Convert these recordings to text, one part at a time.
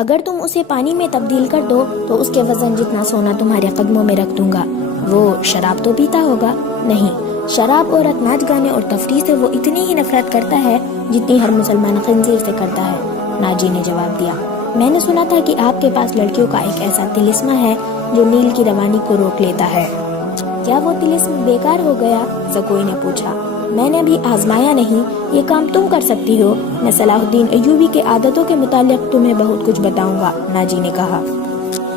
اگر تم اسے پانی میں تبدیل کر دو تو اس کے وزن جتنا سونا تمہارے قدموں میں رکھ دوں گا۔ وہ شراب تو پیتا ہوگا؟ نہیں، شراب اور ناچ گانے اور تفریح سے وہ اتنی ہی نفرت کرتا ہے جتنی ہر مسلمان خنزیر سے کرتا ہے۔ ناجی نے جواب دیا، میں نے سنا تھا کہ آپ کے پاس لڑکیوں کا ایک ایسا طلسمہ ہے جو نیل کی روانی کو روک لیتا ہے۔ کیا وہ طلسم بیکار ہو گیا؟ زکوئی نے پوچھا۔ میں نے ابھی آزمایا نہیں، یہ کام تم کر سکتی ہو۔ میں صلاح الدین ایوبی کے عادتوں کے متعلق تمہیں بہت کچھ بتاؤں گا، ناجی نے کہا۔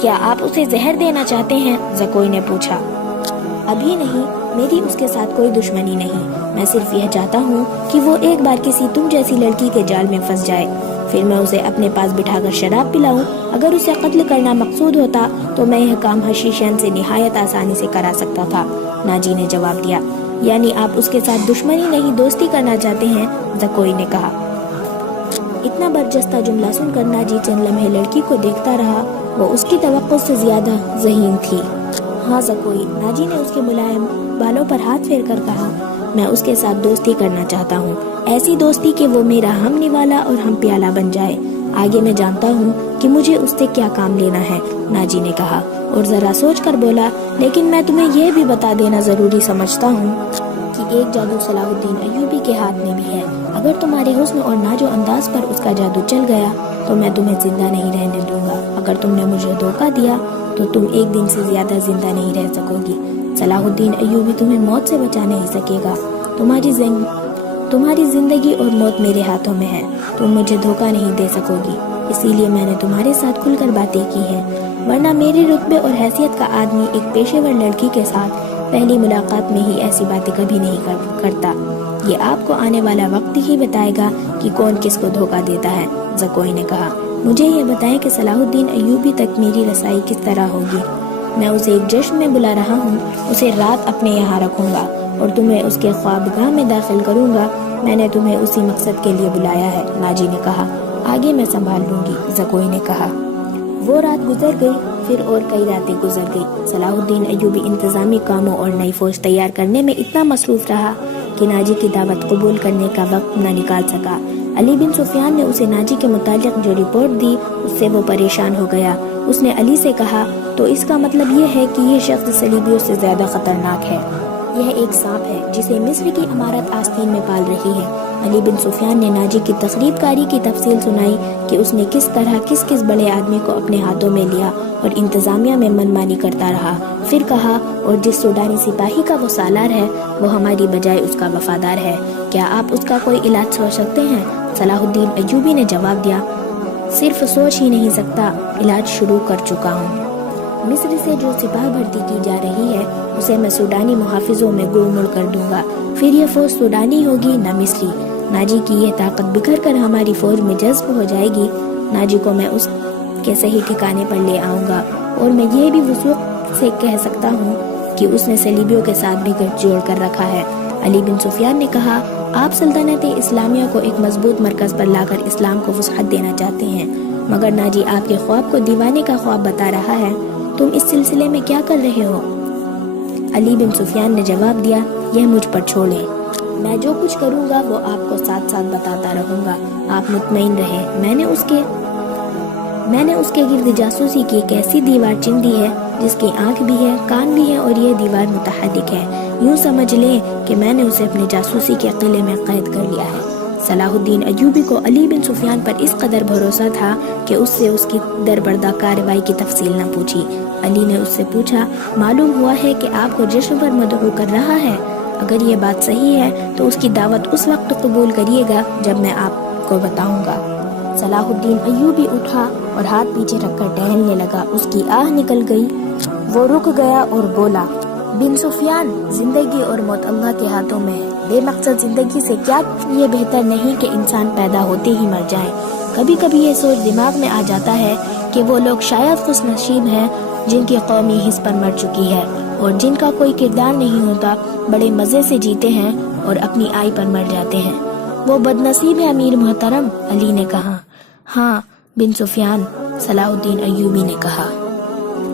کیا آپ اسے زہر دینا چاہتے ہیں؟ زکوئی نے پوچھا۔ ابھی نہیں، میری اس کے ساتھ کوئی دشمنی نہیں، میں صرف یہ چاہتا ہوں کہ وہ ایک بار کسی تم جیسی لڑکی کے جال میں پھنس جائے، پھر میں اسے اپنے پاس بٹھا کر شراب پلاؤں۔ اگر اسے قتل کرنا مقصود ہوتا تو میں یہ کام حشیشین سے نہایت آسانی سے کرا سکتا تھا، ناجی نے جواب دیا۔ یعنی آپ اس کے ساتھ دشمنی نہیں دوستی کرنا چاہتے ہیں؟ زکوئی نے کہا۔ اتنا برجستہ جملہ سن کر ناجی چند لمحے لڑکی کو دیکھتا رہا، وہ اس کی توقع سے زیادہ ذہین تھی۔ ہاں زکوئی، ناجی نے اس کے ملائم بالوں پر ہاتھ پھیر کر کہا، میں اس کے ساتھ دوستی کرنا چاہتا ہوں، ایسی دوستی کہ وہ میرا ہم نوالا اور ہم پیالہ بن جائے۔ آگے میں جانتا ہوں کہ مجھے اس سے کیا کام لینا ہے، ناجی نے کہا اور ذرا سوچ کر بولا، لیکن میں تمہیں یہ بھی بتا دینا ضروری سمجھتا ہوں کہ ایک جادو صلاح الدین ایوبی کے ہاتھ میں بھی ہے۔ اگر تمہارے حسن اور ناز و انداز پر اس کا جادو چل گیا تو میں تمہیں زندہ نہیں رہنے دوں گا۔ اگر تم نے مجھے دھوکہ دیا تو تم ایک دن سے زیادہ زندہ نہیں رہ سکو گی۔ صلاح الدین ایوبی تمہیں موت سے بچا نہیں سکے گا۔ تمہاری زندگی اور موت میرے ہاتھوں میں ہے، تم مجھے دھوکہ نہیں دے سکو گی، اسی لیے میں نے تمہارے ساتھ کھل کر باتیں کی ہیں، ورنہ میرے رتبے اور حیثیت کا آدمی ایک پیشے ور لڑکی کے ساتھ پہلی ملاقات میں ہی ایسی باتیں کبھی نہیں کرتا۔ یہ آپ کو آنے والا وقت ہی بتائے گا کہ کون کس کو دھوکہ دیتا ہے، زکوئی نے کہا۔ مجھے یہ بتائیں کہ صلاح الدین ایوبی تک میری رسائی کس طرح ہوگی؟ میں اسے ایک جشن میں بلا رہا ہوں، اسے رات اپنے یہاں رکھوں گا اور تمہیں اس کے خوابگاہ میں داخل کروں گا۔ میں نے تمہیں اسی مقصد کے لیے بلایا ہے، ناجی نے کہا۔ آگے میں سنبھال لوں گی، زکوئی نے کہا۔ وہ رات گزر گئی، پھر اور کئی راتیں گزر گئی۔ صلاح الدین ایوبی انتظامی کاموں اور نئی فوج تیار کرنے میں اتنا مصروف رہا کہ ناجی کی دعوت قبول کرنے کا وقت نہ نکال سکا۔ علی بن سفیان نے اسے ناجی کے متعلق جو رپورٹ دی اس سے وہ پریشان ہو گیا۔ اس نے علی سے کہا، تو اس کا مطلب یہ ہے کہ یہ شخص صلیبیوں سے زیادہ خطرناک ہے، یہ ایک سانپ ہے جسے مصر کی امارت آستین میں پال رہی ہے۔ علی بن سفیان نے ناجی کی تخریب کاری کی تفصیل سنائی کہ اس نے کس طرح کس بڑے آدمی کو اپنے ہاتھوں میں لیا اور انتظامیہ میں منمانی کرتا رہا۔ پھر کہا، اور جس سوڈانی سپاہی کا وہ سالار ہے وہ ہماری بجائے اس کا وفادار ہے، کیا آپ اس کا کوئی علاج سوچ سکتے ہیں؟ صلاح الدین ایوبی نے جواب دیا، صرف سوچ ہی نہیں سکتا، علاج شروع کر چکا ہوں۔ مصر سے جو سپاہ بھرتی کی جا رہی ہے اسے میں سوڈانی محافظوں میں گڑ مڑ کر دوں گا، پھر یہ فوج سوڈانی ہوگی نہ مصری۔ ناجی کی یہ طاقت بکھر کر ہماری فوج میں جذب ہو جائے گی۔ ناجی کو میں اس کے صحیح ٹھکانے پر لے آؤں گا، اور میں یہ بھی وثوق سے کہہ سکتا ہوں کہ اس نے صلیبیوں کے ساتھ بھی گٹھ جوڑ کر رکھا ہے۔ علی بن سفیان نے کہا، آپ سلطنت اسلامیہ کو ایک مضبوط مرکز پر لا کر اسلام کو وسعت دینا چاہتے ہیں، مگر ناجی آپ کے خواب کو دیوانے کا خواب بتا رہا ہے، تم اس سلسلے میں کیا کر رہے ہو؟ علی بن سفیان نے جواب دیا، یہ مجھ پر چھوڑیں، میں جو کچھ کروں گا وہ آپ کو ساتھ ساتھ بتاتا رہوں گا، آپ مطمئن رہے۔ میں نے اس کے گرد جاسوسی کی ایک ایسی دیوار چن دی ہے جس کی آنکھ بھی ہے، کان بھی ہے، اور یہ دیوار متحرک ہے، یوں سمجھ لیں کہ میں نے اسے اپنے جاسوسی کے قلعے میں قید کر لیا ہے۔ صلاح الدین ایوبی کو علی بن سفیان پر اس قدر بھروسہ تھا کہ اس سے اس کی دربردہ کارروائی کی تفصیل نہ پوچھی۔ علی نے اس سے پوچھا، معلوم ہوا ہے کہ آپ کو جشن پر مدعو کر رہا ہے؟ اگر یہ بات صحیح ہے تو اس کی دعوت اس وقت قبول کریے گا جب میں آپ کو بتاؤں گا۔ صلاح الدین ایوبی اٹھا اور ہاتھ پیچھے رکھ کر ٹہلنے لگا، اس کی آہ نکل گئی، وہ رک گیا اور بولا، بن سفیان، زندگی اور موت اللہ کے ہاتھوں میں ہے، بے مقصد زندگی سے کیا یہ بہتر نہیں کہ انسان پیدا ہوتے ہی مر جائے؟ کبھی کبھی یہ سوچ دماغ میں آ جاتا ہے کہ وہ لوگ شاید خوش نصیب ہیں جن کی قومی حص پر مر چکی ہے اور جن کا کوئی کردار نہیں ہوتا، بڑے مزے سے جیتے ہیں اور اپنی آئی پر مر جاتے ہیں۔ وہ بد نصیب ہے امیر محترم، علی نے کہا۔ ہاں بن سفیان، صلاح الدین ایوبی نے کہا،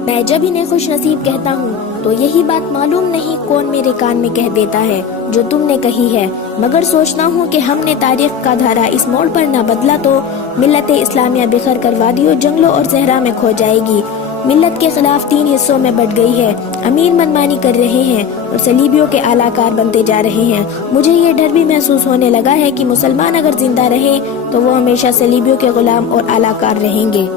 میں جب انہیں خوش نصیب کہتا ہوں تو یہی بات معلوم نہیں کون میرے کان میں کہہ دیتا ہے، جو تم نے کہی ہے، مگر سوچتا ہوں کہ ہم نے تاریخ کا دھارا اس موڑ پر نہ بدلا تو ملت اسلامیہ بکھر کر وادیوں، جنگلوں اور صحرا میں کھو جائے گی۔ ملت کے خلاف 3 حصوں میں بٹ گئی ہے، امیر منمانی کر رہے ہیں اور صلیبیوں کے اعلی کار بنتے جا رہے ہیں۔ مجھے یہ ڈر بھی محسوس ہونے لگا ہے کہ مسلمان اگر زندہ رہے تو وہ ہمیشہ صلیبیوں کے غلام اور اعلی کار رہیں گے۔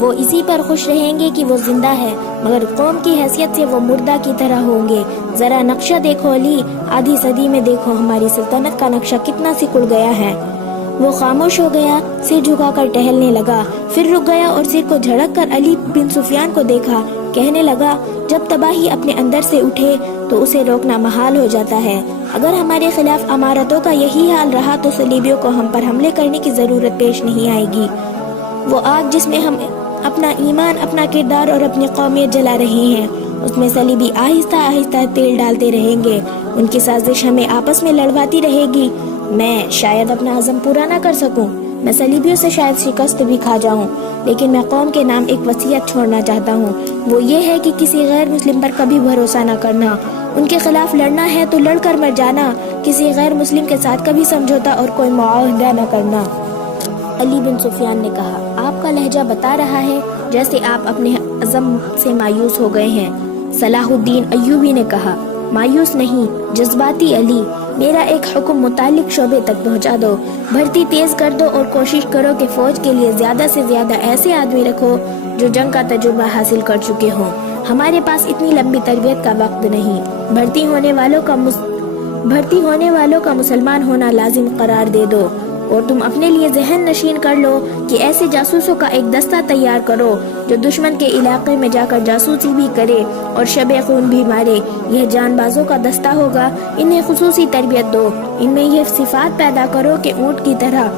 وہ اسی پر خوش رہیں گے کہ وہ زندہ ہے، مگر قوم کی حیثیت سے وہ مردہ کی طرح ہوں گے۔ ذرا نقشہ دیکھو علی، آدھی صدی میں دیکھو ہماری سلطنت کا نقشہ کتنا سکڑ گیا ہے۔ وہ خاموش ہو گیا، سر جھکا کر ٹہلنے لگا، پھر رک گیا اور سر کو جھڑک کر علی بن سفیان کو دیکھا۔ کہنے لگا، جب تباہی اپنے اندر سے اٹھے تو اسے روکنا محال ہو جاتا ہے۔ اگر ہمارے خلاف امارتوں کا یہی حال رہا تو صلیبیوں کو ہم پر حملے کرنے کی ضرورت پیش نہیں آئے گی۔ وہ آگ جس میں ہم اپنا ایمان، اپنا کردار اور اپنی قومیت جلا رہے ہیں، اس میں صلیبی آہستہ آہستہ تیل ڈالتے رہیں گے۔ ان کی سازش ہمیں آپس میں لڑواتی رہے گی۔ میں شاید اپنا عزم پورا نہ کر سکوں، میں صلیبیوں سے شاید شکست بھی کھا جاؤں، لیکن میں قوم کے نام ایک وصیت چھوڑنا چاہتا ہوں۔ وہ یہ ہے کہ کسی غیر مسلم پر کبھی بھروسہ نہ کرنا۔ ان کے خلاف لڑنا ہے تو لڑ کر مر جانا، کسی غیر مسلم کے ساتھ کبھی سمجھوتا اور کوئی معاہدہ نہ کرنا۔ علی بن سفیان نے کہا، آپ کا لہجہ بتا رہا ہے جیسے آپ اپنے عزم سے مایوس ہو گئے ہیں۔ صلاح الدین ایوبی نے کہا، مایوس نہیں، جذباتی علی، میرا ایک حکم متعلق شعبے تک پہنچا دو، بھرتی تیز کر دو اور کوشش کرو کہ فوج کے لیے زیادہ سے زیادہ ایسے آدمی رکھو جو جنگ کا تجربہ حاصل کر چکے ہوں۔ ہمارے پاس اتنی لمبی تربیت کا وقت نہیں۔ بھرتی ہونے والوں کا مسلمان ہونا لازم قرار دے دو، اور تم اپنے لیے ذہن نشین کر لو کہ ایسے جاسوسوں کا ایک دستہ تیار کرو جو دشمن کے علاقے میں جا کر جاسوسی بھی کرے اور شب خون بھی مارے۔ یہ جان بازوں کا دستہ ہوگا، انہیں خصوصی تربیت دو، ان میں یہ صفات پیدا کرو کہ اونٹ کی طرح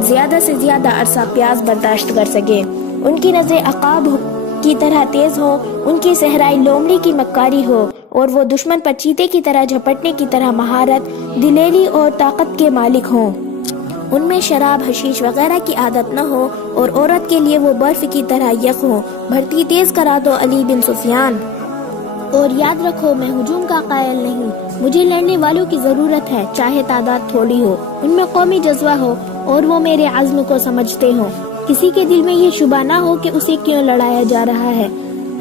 زیادہ سے زیادہ عرصہ پیاس برداشت کر سکے، ان کی نظر عقاب کی طرح تیز ہو، ان کی صحرائی لومڑی کی مکاری ہو، اور وہ دشمن پر چیتے کی طرح جھپٹنے کی طرح مہارت، دلیری اور طاقت کے مالک ہوں۔ ان میں شراب، حشیش وغیرہ کی عادت نہ ہو، اور عورت کے لیے وہ برف کی طرح یک ہو۔ بھرتی تیز کرا دو علی بن سفیان، اور یاد رکھو میں ہجوم کا قائل نہیں، مجھے لڑنے والوں کی ضرورت ہے، چاہے تعداد تھوڑی ہو، ان میں قومی جذبہ ہو اور وہ میرے عزم کو سمجھتے ہوں، کسی کے دل میں یہ شبہ نہ ہو کہ اسے کیوں لڑایا جا رہا ہے۔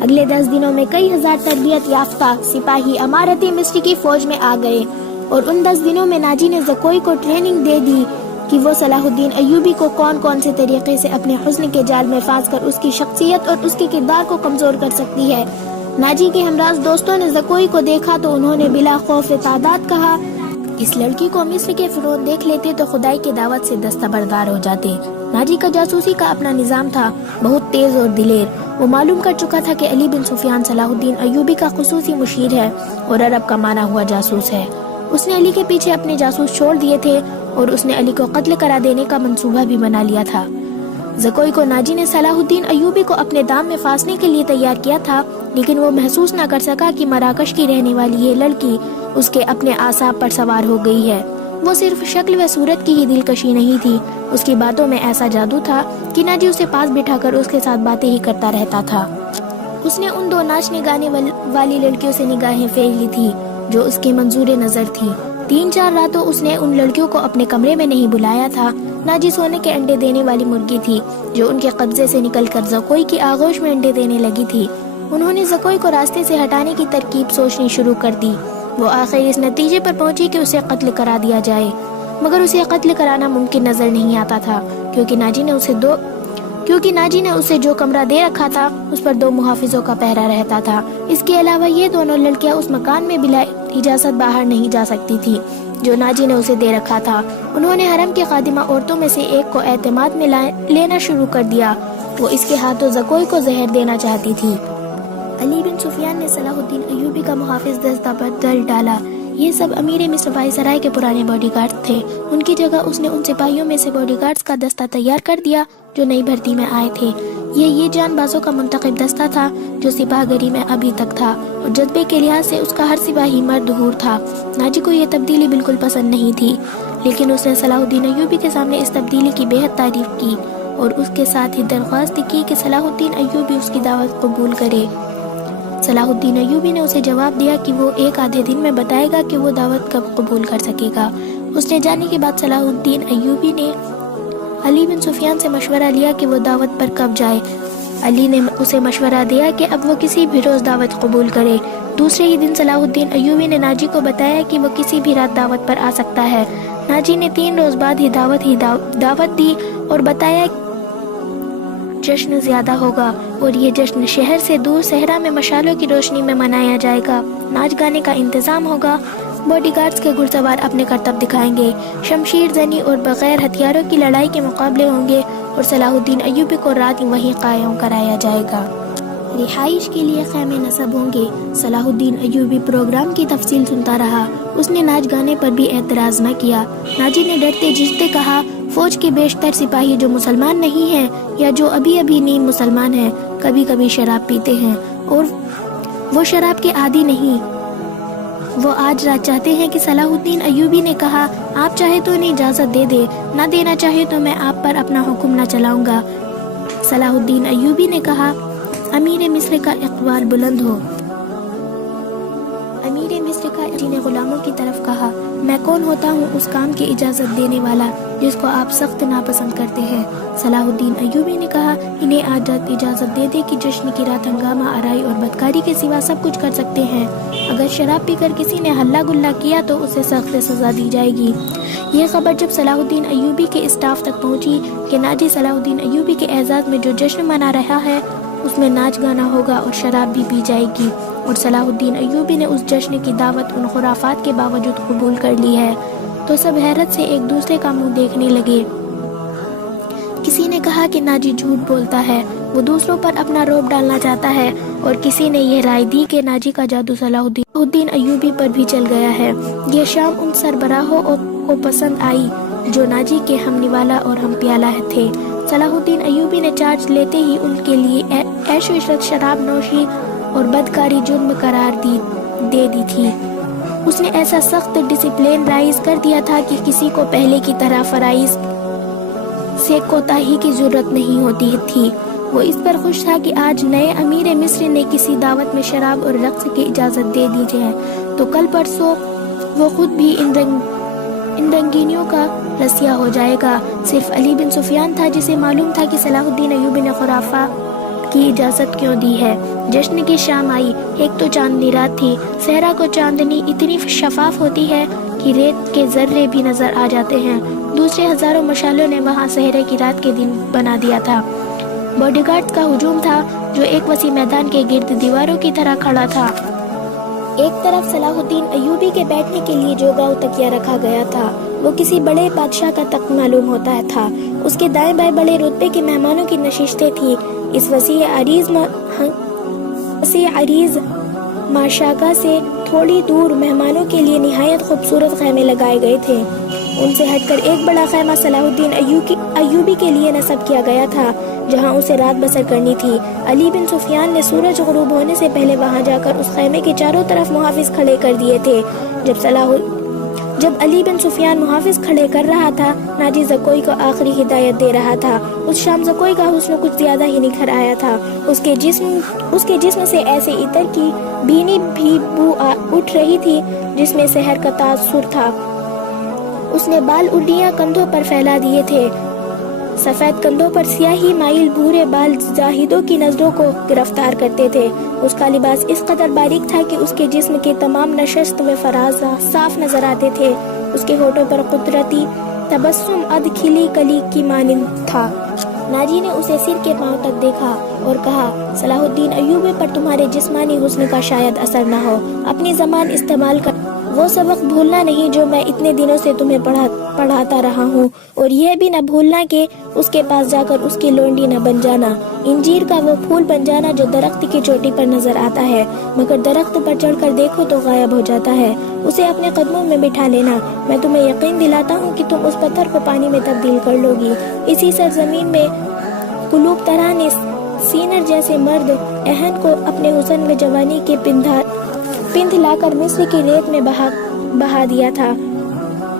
اگلے 10 دنوں میں کئی ہزار تربیت یافتہ سپاہی امارتی مصر کی فوج میں آ گئے، اور ان 10 دنوں میں ناجی نے زکوئی کو ٹریننگ دے دی کہ وہ صلاح الدین ایوبی کو کون سے طریقے سے اپنے حسن کے جال میں پھانس کر اس کی شخصیت اور اس کے کردار کو کمزور کر سکتی ہے۔ ناجی کے ہمراز دوستوں نے زکوئی کو دیکھا تو انہوں نے بلا خوف تعداد کہا، اس لڑکی کو مصر کے فرعون دیکھ لیتے تو خدائی کی دعوت سے دستبردار ہو جاتے۔ ناجی کا جاسوسی کا اپنا نظام تھا، بہت تیز اور دلیر۔ وہ معلوم کر چکا تھا کہ علی بن سفیان صلاح الدین ایوبی کا خصوصی مشیر ہے اور عرب کا مانا ہوا جاسوس ہے۔ اس نے علی کے پیچھے اپنے جاسوس چھوڑ دیے تھے اور اس نے علی کو قتل کرا دینے کا منصوبہ بھی بنا لیا تھا۔ زکوئی کو ناجی نے صلاح الدین ایوبی کو اپنے دام میں پھانسنے کے لیے تیار کیا تھا، لیکن وہ محسوس نہ کر سکا کہ مراکش کی رہنے والی یہ لڑکی اس کے اپنے اعصاب پر سوار ہو گئی ہے۔ وہ صرف شکل و صورت کی ہی دلکشی نہیں تھی، اس کی باتوں میں ایسا جادو تھا کہ ناجی اسے پاس بٹھا کر اس کے ساتھ باتیں ہی کرتا رہتا تھا۔ اس نے ان 2 ناچنے گانے والی لڑکیوں سے نگاہیں پھیر لی تھی جو اس کے منظور نظر تھی۔ 3-4 راتوں اس نے ان لڑکیوں کو اپنے کمرے میں نہیں بلایا تھا۔ ناجی سونے کے انڈے دینے والی مرغی تھی جو ان کے قبضے سے نکل کر زکوئی کی آغوش میں انڈے دینے لگی تھی۔ انہوں نے زکوئی کو راستے سے ہٹانے کی ترکیب سوچنی شروع کر دی۔ وہ آخر اس نتیجے پر پہنچی کہ اسے قتل کرا دیا جائے، مگر اسے قتل کرانا ممکن نظر نہیں آتا تھا کیونکہ ناجی نے اسے جو کمرہ دے رکھا تھا اس پر 2 محافظوں کا پہرا رہتا تھا۔ اس کے علاوہ یہ دونوں لڑکیاں اس مکان میں بلا اجازت باہر نہیں جا سکتی تھی جو ناجی نے اسے دے رکھا تھا۔ انہوں نے حرم کی خادمہ عورتوں میں سے ایک کو اعتماد میں لینا شروع کر دیا۔ وہ اس کے ہاتھوں زکوئی کو زہر دینا چاہتی تھی۔ علی بن سفیان نے صلاح الدین ایوبی کا محافظ دستہ پر ڈال ڈالا۔ یہ سب امیر مصر وائسرائے کے پرانے باڈی گارڈ تھے۔ ان کی جگہ اس نے ان سپاہیوں میں سے باڈی گارڈز کا دستہ تیار کر دیا جو نئی بھرتی میں آئے تھے۔ یہ جان بازوں کا منتخب دستہ تھا جو سپاہ گری میں ابھی تک تھا، اور جذبے کے لحاظ سے اس کا ہر سپاہی مرد حور تھا۔ ناجی کو یہ تبدیلی بالکل پسند نہیں تھی، لیکن اس نے صلاح الدین ایوبی کے سامنے اس تبدیلی کی بے حد تعریف کی اور اس کے ساتھ ہی درخواست کی کہ صلاح الدین ایوبی اس کی دعوت قبول کرے۔ صلاح الدین ایوبی نے اسے جواب دیا کہ وہ ایک آدھے دن میں بتائے گا کہ وہ دعوت کب قبول کر سکے گا۔ اس نے جانے کے بعد صلاح الدین ایوبی نے علی بن سفیان سے مشورہ لیا کہ وہ دعوت پر کب جائے۔ علی نے اسے مشورہ دیا کہ اب وہ کسی بھی روز دعوت قبول کرے۔ دوسرے ہی دن صلاح الدین ایوبی نے ناجی کو بتایا کہ وہ کسی بھی رات دعوت پر آ سکتا ہے۔ ناجی نے 3 روز بعد ہی دعوت دی اور بتایا جشن زیادہ ہوگا اور یہ جشن شہر سے دور صحرا میں مشالوں کی روشنی میں منایا جائے گا۔ ناچ گانے کا انتظام ہوگا، باڈی گارڈز کے گھڑسوار اپنے کرتب دکھائیں گے، شمشیر زنی اور بغیر ہتھیاروں کی لڑائی کے مقابلے ہوں گے اور صلاح الدین ایوبی کو رات وہیں قائم کرایا جائے گا۔ رہائش کے لیے خیمے نصب ہوں گے۔ صلاح الدین ایوبی پروگرام کی تفصیل سنتا رہا۔ اس نے ناچ گانے پر بھی اعتراض نہ کیا۔ ناجی نے ڈرتے جھجکتے کہا، فوج کے بیشتر سپاہی جو مسلمان نہیں ہیں یا جو ابھی نیم مسلمان ہیں کبھی کبھی شراب پیتے ہیں اور وہ شراب کے عادی نہیں۔ وہ آج رات چاہتے ہیں کہ صلاح الدین ایوبی نے کہا، آپ چاہے تو انہیں اجازت دے دے، نہ دینا چاہے تو میں آپ پر اپنا حکم نہ چلاؤں گا۔ صلاح الدین ایوبی نے کہا، امیر مصر کا اقبال بلند ہو۔ امیر مصر کا نے غلاموں کی طرف کہا، میں کون ہوتا ہوں اس کام کی اجازت دینے والا جس کو آپ سخت ناپسند کرتے ہیں۔ صلاح الدین ایوبی نے کہا، انہیں آج رات اجازت دے دے کہ جشن کی رات ہنگامہ آرائی اور بدکاری کے سوا سب کچھ کر سکتے ہیں۔ اگر شراب پی کر کسی نے ہلہ گلہ کیا تو اسے سخت سزا دی جائے گی۔ یہ خبر جب صلاح الدین ایوبی کے اسٹاف تک پہنچی کہ ناجی صلاح الدین ایوبی کے اعزاز میں جو جشن منا رہا ہے اس میں ناچ گانا ہوگا اور شراب بھی پی جائے گی اور صلاح الدین ایوبی نے اس جشن کی دعوت ان خرافات کے باوجود قبول کر لی ہے، تو سب حیرت سے ایک دوسرے کا منہ دیکھنے لگے۔ کسی نے کہا کہ ناجی جھوٹ بولتا ہے، وہ دوسروں پر اپنا رعب ڈالنا چاہتا ہے، اور کسی نے یہ رائے دی کہ ناجی کا جادو صلاح الدین ایوبی پر بھی چل گیا ہے۔ یہ شام ان سربراہوں کو پسند آئی جو ناجی کے ہم نوالا اور ہم پیالہ تھے۔ صلاح الدین ایوبی نے چارج لیتے ہی ان کے لیے عیش و عشرت، شراب نوشی اور بدکاری جرم قرار دے دی تھی۔ اس نے ایسا سخت ڈسپلین رائز کر دیا تھا کہ کسی کو پہلے کی طرح فرائض سے کوتاہی کی ضرورت نہیں ہوتی تھی۔ وہ اس پر خوش تھا کہ آج نئے امیر مصر نے کسی دعوت میں شراب اور رقص کی اجازت دے دی ہے تو کل پرسوں وہ خود بھی ان رنگینیوں کا رسیہ ہو جائے گا۔ صرف علی بن سفیان تھا جسے معلوم تھا کہ صلاح الدین ایوبی نے خرافہ کی اجازت کیوں دی ہے۔ جشن کی شام آئی، ایک تو چاندنی رات تھی۔ صحرا کو چاندنی اتنی شفاف ہوتی ہے کہ ریت کے ذرے بھی نظر آ جاتے ہیں۔ دوسرے ہزاروں مشالوں نے وہاں صحرے کی رات کے دن بنا دیا تھا۔ باڈی گارڈز کا ہجوم تھا جو ایک وسیع میدان کے گرد دیواروں کی طرح کھڑا تھا۔ ایک طرف صلاح الدین ایوبی کے بیٹھنے کے لیے جو گاؤں تکیہ رکھا گیا تھا وہ کسی بڑے بادشاہ کا تخت معلوم ہوتا تھا۔ اس کے دائیں بائیں بڑے رتبے کے مہمانوں کی نشستیں تھیں۔ اس وسیع عریض مارشاگاہ سے تھوڑی دور مہمانوں کے لیے نہایت خوبصورت خیمے لگائے گئے تھے۔ ان سے ہٹ کر ایک بڑا خیمہ صلاح الدین ایوبی کے لیے نصب کیا گیا تھا جہاں اسے رات بسر کرنی تھی۔ علی بن سفیان نے سورج غروب ہونے سے پہلے وہاں جا کر اس خیمے کے چاروں طرف محافظ کھڑے کر دیے تھے۔ جب علی بن سفیان محافظ کھڑے کر رہا تھا، ناجی زکوئی کو آخری ہدایت دے رہا تھا۔ اس شام زکوئی کا حسن کچھ زیادہ ہی نکھر آیا تھا۔ اس کے جسم سے ایسے عطر کی بھینی بھی بو اٹھ رہی تھی جس میں سحر کا تاثر تھا۔ اس نے بال اڈیاں کندھوں پر پھیلا دیے تھے۔ سفید کندھوں پر سیاہی مائل بھورے بال زاہدوں کی نظروں کو گرفتار کرتے تھے۔ اس کا لباس اس قدر باریک تھا کہ اس کے جسم کے تمام نشست و فراز صاف نظر آتے تھے۔ اس کے ہونٹوں پر قدرتی تبسم ادھ کھلی کلی کی مانند تھا۔ ناجی نے اسے سر کے پاؤں تک دیکھا اور کہا، صلاح الدین ایوبی پر تمہارے جسمانی حسن کا شاید اثر نہ ہو، اپنی زبان استعمال کر وہ سبق بھولنا نہیں جو میں اتنے دنوں سے تمہیں پڑھاتا رہا ہوں، اور یہ بھی نہ بھولنا کہ اس کے پاس جا کر اس کی لونڈی نہ بن جانا، انجیر کا وہ پھول بن جانا جو درخت کی چوٹی پر نظر آتا ہے مگر درخت پر چڑھ کر دیکھو تو غائب ہو جاتا ہے۔ اسے اپنے قدموں میں بٹھا لینا، میں تمہیں یقین دلاتا ہوں کہ تم اس پتھر کو پانی میں تبدیل کر لو گی۔ اسی سرزمین میں قلوب طرح نے سینر جیسے مرد اہن کو اپنے حسن و جوانی کے پندھ لا کر مصر کی ریت میں بہا دیا تھا۔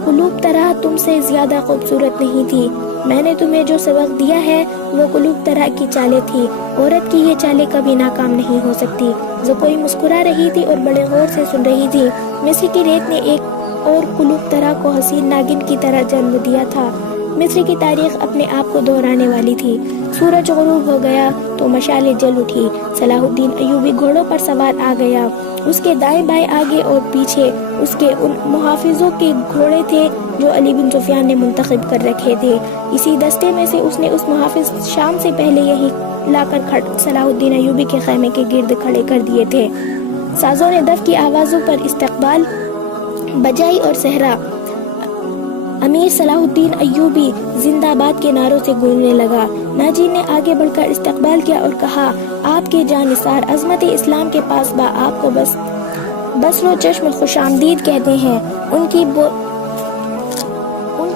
قلوب طرح تم سے زیادہ خوبصورت نہیں تھی، میں نے تمہیں جو سبق دیا ہے وہ قلوب طرح کی چالیں تھی، عورت کی یہ چالیں کبھی ناکام نہیں ہو سکتی۔ زکوئی مسکرا رہی تھی اور بڑے غور سے سن رہی تھی۔ مصر کی ریت نے ایک اور قلوب طرح کو حسین ناگن کی طرح جنم دیا تھا۔ مصر کی تاریخ اپنے آپ کو دہرانے والی تھی۔ سورج غروب ہو گیا تو مشالیں جل اٹھی۔ صلاح الدین ایوبی گھوڑوں پر سوار آ گیا۔ اس کے دائیں بائیں آگے اور پیچھے اس کے ان محافظوں کے گھوڑے تھے جو علی بن سفیان نے منتخب کر رکھے تھے۔ اسی دستے میں سے اس نے اس محافظ شام سے پہلے یہی لا کر صلاح الدین ایوبی کے خیمے کے گرد کھڑے کر دیے تھے۔ سازوں نے دف کی آوازوں پر استقبال بجائی اور صحرا امیر صلاح الدین ایوبی زندہ باد کے نعروں سے گونجنے لگا۔ ناجی نے آگے بڑھ کر استقبال کیا اور کہا، آپ کے جانثار عظمت اسلام کے پاس با آپ کو بس رو چشم خوش آمدید کہتے ہیں۔ ان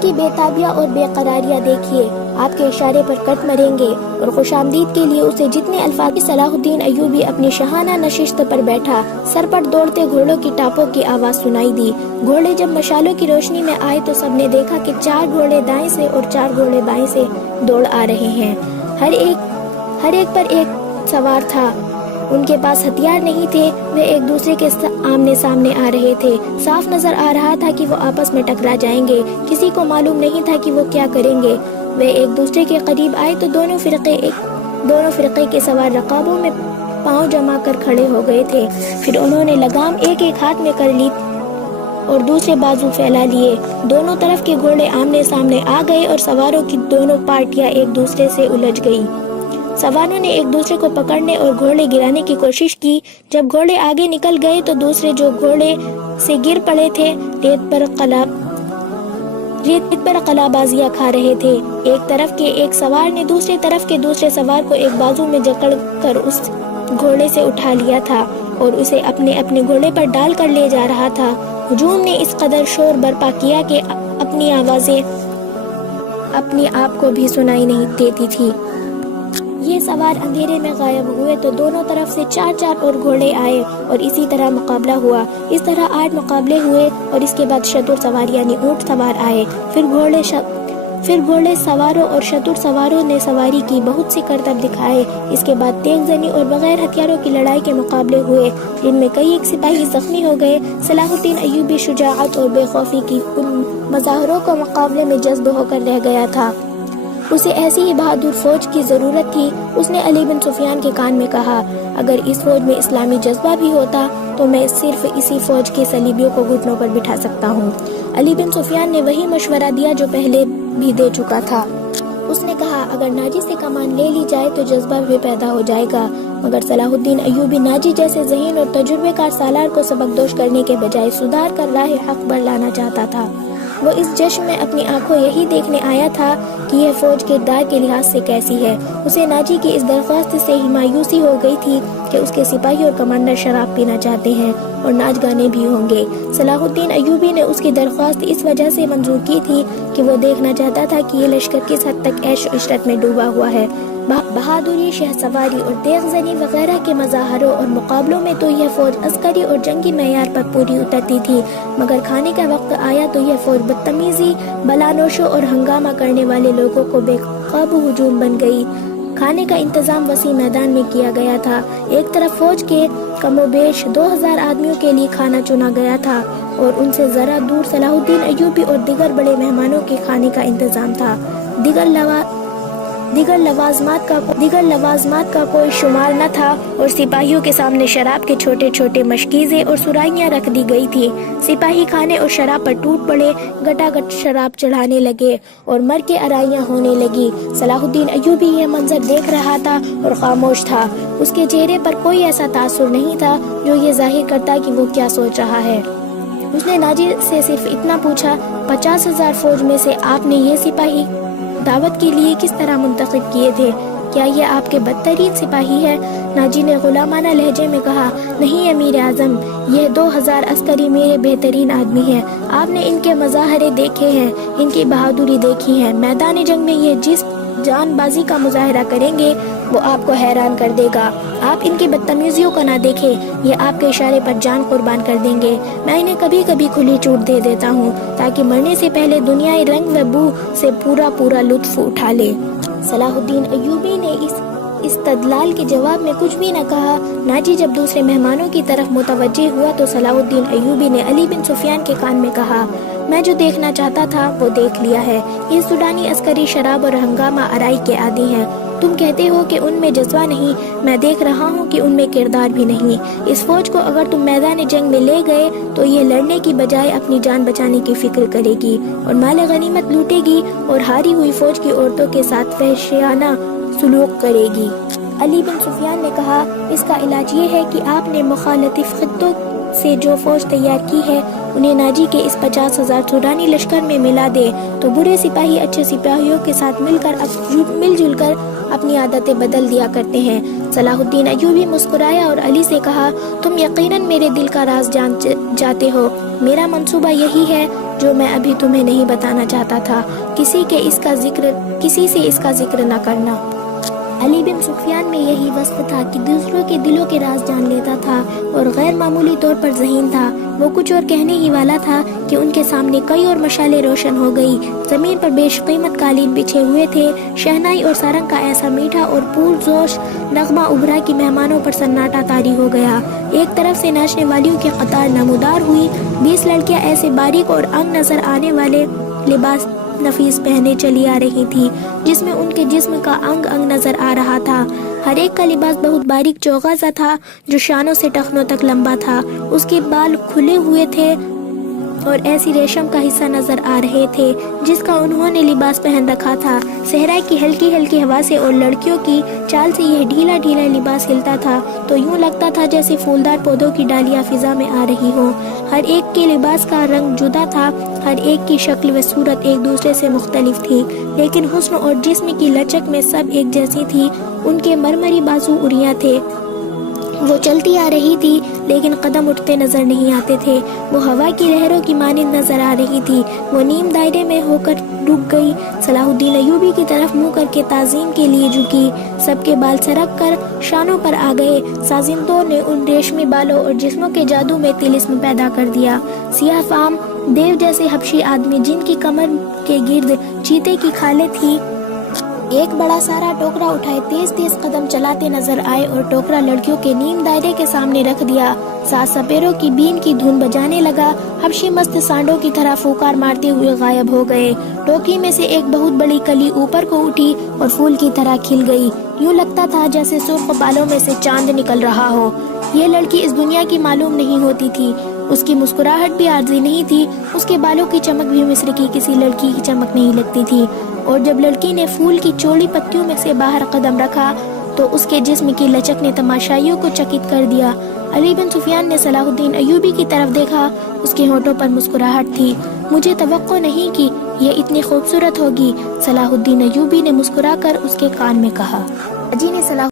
کی بے تابیہ اور بے قراریاں دیکھیے، آپ کے اشارے پر کٹ مریں گے اور خوش آمدید کے لیے اسے جتنے الفاظ۔ صلاح الدین ایوبی اپنی شاہانہ نشست پر بیٹھا، سر پر دوڑتے گھوڑوں کی ٹاپوں کی آواز سنائی دی۔ گھوڑے جب مشالوں کی روشنی میں آئے تو سب نے دیکھا کہ 4 گھوڑے دائیں سے اور 4 گھوڑے بائیں سے دوڑ آ رہے ہیں۔ ہر ایک پر ایک سوار تھا۔ ان کے پاس ہتھیار نہیں تھے، وہ ایک دوسرے کے آمنے سامنے آ رہے تھے۔ صاف نظر آ رہا تھا کہ وہ آپس میں ٹکرا جائیں گے۔ کسی کو معلوم نہیں تھا کہ وہ کیا کریں گے۔ وہ ایک دوسرے کے قریب آئے تو دونوں فرقے کے سوار رقابوں میں پاؤں جما کر کھڑے ہو گئے تھے۔ پھر انہوں نے لگام ایک ہاتھ میں کر لی اور دوسرے بازو پھیلا لیے۔ دونوں طرف کے گھوڑے آمنے سامنے آ گئے اور سواروں کی دونوں پارٹیاں ایک دوسرے سے الجھ گئی۔ سواروں نے ایک دوسرے کو پکڑنے اور گھوڑے گرانے کی کوشش کی۔ جب گھوڑے آگے نکل گئے تو دوسرے جو گھوڑے سے گر پڑے تھے ریت پر قلا بازیاں کھا رہے تھے۔ ایک طرف کے ایک سوار نے دوسرے طرف کے دوسرے سوار کو ایک بازو میں جکڑ کر اس گھوڑے سے اٹھا لیا تھا اور اسے اپنے گھوڑے پر ڈال کر لے جا رہا تھا۔ ہجوم نے اس قدر شور برپا کیا کہ اپنی آوازیں اپنے آپ کو بھی سنائی نہیں دیتی تھی۔ یہ سوار اندھیرے میں غائب ہوئے تو دونوں طرف سے 4 اور گھوڑے آئے اور اسی طرح مقابلہ ہوا۔ اس طرح 8 مقابلے ہوئے اور اس کے بعد شتر سوار یعنی اونٹ سوار آئے۔ پھر گھوڑے سواروں اور شتر سواروں نے سواری کی بہت سی کرتب دکھائے۔ اس کے بعد تیغ زنی اور بغیر ہتھیاروں کی لڑائی کے مقابلے ہوئے جن میں کئی ایک سپاہی زخمی ہو گئے۔ صلاح الدین ایوبی شجاعت اور بے خوفی کی ان مظاہروں کو مقابلے میں جذب ہو کر رہ گیا تھا۔ اسے ایسی ہی بہادر فوج کی ضرورت تھی۔ اس نے علی بن سفیان کے کان میں کہا، اگر اس فوج میں اسلامی جذبہ بھی ہوتا تو میں صرف اسی فوج کے صلیبیوں کو گھٹنوں پر بٹھا سکتا ہوں۔ علی بن سفیان نے وہی مشورہ دیا جو پہلے بھی دے چکا تھا۔ اس نے کہا، اگر ناجی سے کمان لے لی جائے تو جذبہ بھی پیدا ہو جائے گا، مگر صلاح الدین ایوبی ناجی جیسے ذہین اور تجربے کار سالار کو سبق دوش کرنے کے بجائے سدھار کر راہ حق پر لانا چاہتا تھا۔ وہ اس جشن میں اپنی آنکھوں یہی دیکھنے آیا تھا کہ یہ فوج کردار کے لحاظ سے کیسی ہے۔ اسے ناجی کی اس درخواست سے ہی مایوسی ہو گئی تھی کہ اس کے سپاہی اور کمانڈر شراب پینا چاہتے ہیں اور ناچ گانے بھی ہوں گے۔ صلاح الدین ایوبی نے اس کی درخواست اس وجہ سے منظور کی تھی کہ وہ دیکھنا چاہتا تھا کہ یہ لشکر کس حد تک عیش و عشرت میں ڈوبا ہوا ہے۔ بہادری، شہ سواری اور تیغ زنی وغیرہ کے مظاہروں اور مقابلوں میں تو یہ فوج عسکری اور جنگی معیار پر پوری اترتی تھی، مگر کھانے کا وقت آیا تو یہ فوج بدتمیزی، بلانوشوں اور ہنگامہ کرنے والے لوگوں کو بے قابو ہجوم بن گئی۔ کھانے کا انتظام وسیع میدان میں کیا گیا تھا۔ ایک طرف فوج کے کم و بیش 2000 آدمیوں کے لیے کھانا چنا گیا تھا اور ان سے ذرا دور صلاح الدین ایوبی اور دیگر بڑے مہمانوں کے کھانے کا انتظام تھا۔ دیگر لوازمات کا کوئی شمار نہ تھا اور سپاہیوں کے سامنے شراب کے چھوٹے چھوٹے مشکیزیں اور سرائیاں رکھ دی گئی تھی۔ سپاہی کھانے اور شراب پر ٹوٹ پڑے، گٹا گٹ شراب چڑھانے لگے اور مر کے آرائیاں ہونے لگی۔ صلاح الدین ایوبی یہ منظر دیکھ رہا تھا اور خاموش تھا۔ اس کے چہرے پر کوئی ایسا تاثر نہیں تھا جو یہ ظاہر کرتا کہ وہ کیا سوچ رہا ہے۔ اس نے ناجی سے صرف اتنا پوچھا، 50,000 فوج میں سے آپ نے یہ سپاہی دعوت کے لیے کس طرح منتخب کیے تھے؟ کیا یہ آپ کے بدترین سپاہی ہے؟ ناجی نے غلامانہ لہجے میں کہا، نہیں امیر اعظم، یہ 2000 عسکری میرے بہترین آدمی ہیں۔ آپ نے ان کے مظاہرے دیکھے ہیں، ان کی بہادری دیکھی ہے۔ میدان جنگ میں یہ جس جان بازی کا مظاہرہ کریں گے وہ آپ کو حیران کر دے گا۔ آپ ان کی بدتمیزیوں کو نہ دیکھیں، یہ آپ کے اشارے پر جان قربان کر دیں گے۔ میں انہیں کبھی کبھی کھلی چھوٹ دے دیتا ہوں تاکہ مرنے سے پہلے دنیائی رنگ و بو سے پورا لطف اٹھا لے۔ صلاح الدین ایوبی نے اس استدلال کے جواب میں کچھ بھی نہ کہا۔ ناجی جب دوسرے مہمانوں کی طرف متوجہ ہوا تو صلاح الدین ایوبی نے علی بن سفیان کے کان میں کہا، میں جو دیکھنا چاہتا تھا وہ دیکھ لیا ہے۔ یہ سوڈانی عسکری شراب اور ہنگامہ آرائی کے عادی ہیں۔ تم کہتے ہو کہ ان میں جذبہ نہیں، میں دیکھ رہا ہوں کہ ان میں کردار بھی نہیں۔ اس فوج کو اگر تم میدان جنگ میں لے گئے تو یہ لڑنے کی بجائے اپنی جان بچانے کی فکر کرے گی اور مال غنیمت لوٹے گی اور ہاری ہوئی فوج کی عورتوں کے ساتھ وحشیانہ سلوک کرے گی۔ علی بن سفیان نے کہا، اس کا علاج یہ ہے کہ آپ نے مخالف خطوں سے جو فوج تیار کی ہے انہیں ناجی کے اس 50,000 سوڈانی لشکر میں ملا دے تو برے سپاہی اچھے سپاہیوں کے ساتھ مل جل کر اپنی عادتیں بدل دیا کرتے ہیں۔ صلاح الدین ایوبی مسکرایا اور علی سے کہا، تم یقیناً میرے دل کا راز جان جاتے ہو۔ میرا منصوبہ یہی ہے جو میں ابھی تمہیں نہیں بتانا چاہتا تھا، کسی سے اس کا ذکر نہ کرنا۔ علی بن سفیان میں یہی وصف تھا کہ دوسروں کے دلوں کے راز جان لیتا تھا اور غیر معمولی طور پر ذہین تھا۔ وہ کچھ اور کہنے ہی والا تھا کہ ان کے سامنے کئی اور مشالیں روشن ہو گئی۔ زمین پر بیش قیمت قالین بچھے ہوئے تھے۔ شہنائی اور سارنگ کا ایسا میٹھا اور پرجوش نغمہ ابھرا کہ مہمانوں پر سناٹا طاری ہو گیا۔ ایک طرف سے ناچنے والیوں کی قطار نمودار ہوئی۔ 20 لڑکیاں ایسے باریک اور انگ نظر آنے والے لباس نفیس پہنے چلی آ رہی تھی جس میں ان کے جسم کا انگ نظر آ رہا تھا۔ ہر ایک کا لباس بہت باریک چوغا سا تھا جو شانوں سے ٹخنوں تک لمبا تھا۔ اس کے بال کھلے ہوئے تھے اور ایسی ریشم کا حصہ نظر آ رہے تھے جس کا انہوں نے لباس پہن رکھا تھا۔ صحرا کی ہلکی ہلکی ہوا سے اور لڑکیوں کی چال سے یہ ڈھیلا لباس ہلتا تھا تو یوں لگتا تھا جیسے پھولدار پودوں کی ڈالیاں فضا میں آ رہی ہوں۔ ہر ایک کے لباس کا رنگ جدا تھا، ہر ایک کی شکل و صورت ایک دوسرے سے مختلف تھی، لیکن حسن اور جسم کی لچک میں سب ایک جیسی تھی۔ ان کے مرمری بازو اریاں تھے، وہ چلتی آ رہی تھی لیکن قدم اٹھتے نظر نہیں آتے تھے۔ وہ ہوا کی لہروں کی مانند نظر آ رہی تھی۔ وہ نیم دائرے میں ہو کر رک گئی، صلاح الدین ایوبی کی طرف منہ کر کے تعظیم کے لیے جھکی۔ سب کے بال سرک کر شانوں پر آ گئے۔ سازندوں نے ان ریشمی بالوں اور جسموں کے جادو میں طلسم پیدا کر دیا۔ سیاہ فام دیو جیسے حبشی آدمی جن کی کمر کے گرد چیتے کی کھالیں تھی، ایک بڑا سارا ٹوکرا اٹھائے تیز قدم چلاتے نظر آئے اور ٹوکرا لڑکیوں کے نیم دائرے کے سامنے رکھ دیا۔ ساز سپیروں کی بین کی دھن بجانے لگا۔ حبشی مست سانڈوں کی طرح پھوکار مارتے ہوئے غائب ہو گئے۔ ٹوکری میں سے ایک بہت بڑی کلی اوپر کو اٹھی اور پھول کی طرح کھل گئی۔ یوں لگتا تھا جیسے سرخ بالوں میں سے چاند نکل رہا ہو۔ یہ لڑکی اس دنیا کی معلوم نہیں ہوتی تھی۔ اس کی مسکراہٹ بھی عارضی نہیں تھی، اس کے بالوں کی چمک بھی مصر کی کسی لڑکی کی چمک نہیں لگتی تھی۔ اور جب لڑکی نے پھول کی چوڑی پتیوں میں سے باہر قدم رکھا تو اس کے جسم کی لچک نے تماشائیوں کو چکت کر دیا۔ علی بن سفیان نے صلاح الدین ایوبی کی طرف دیکھا، اس کے ہونٹوں پر مسکراہٹ تھی۔ مجھے توقع نہیں کہ یہ اتنی خوبصورت ہوگی، صلاح الدین ایوبی نے مسکرا کر اس کے کان میں کہا۔ جی نے صلاح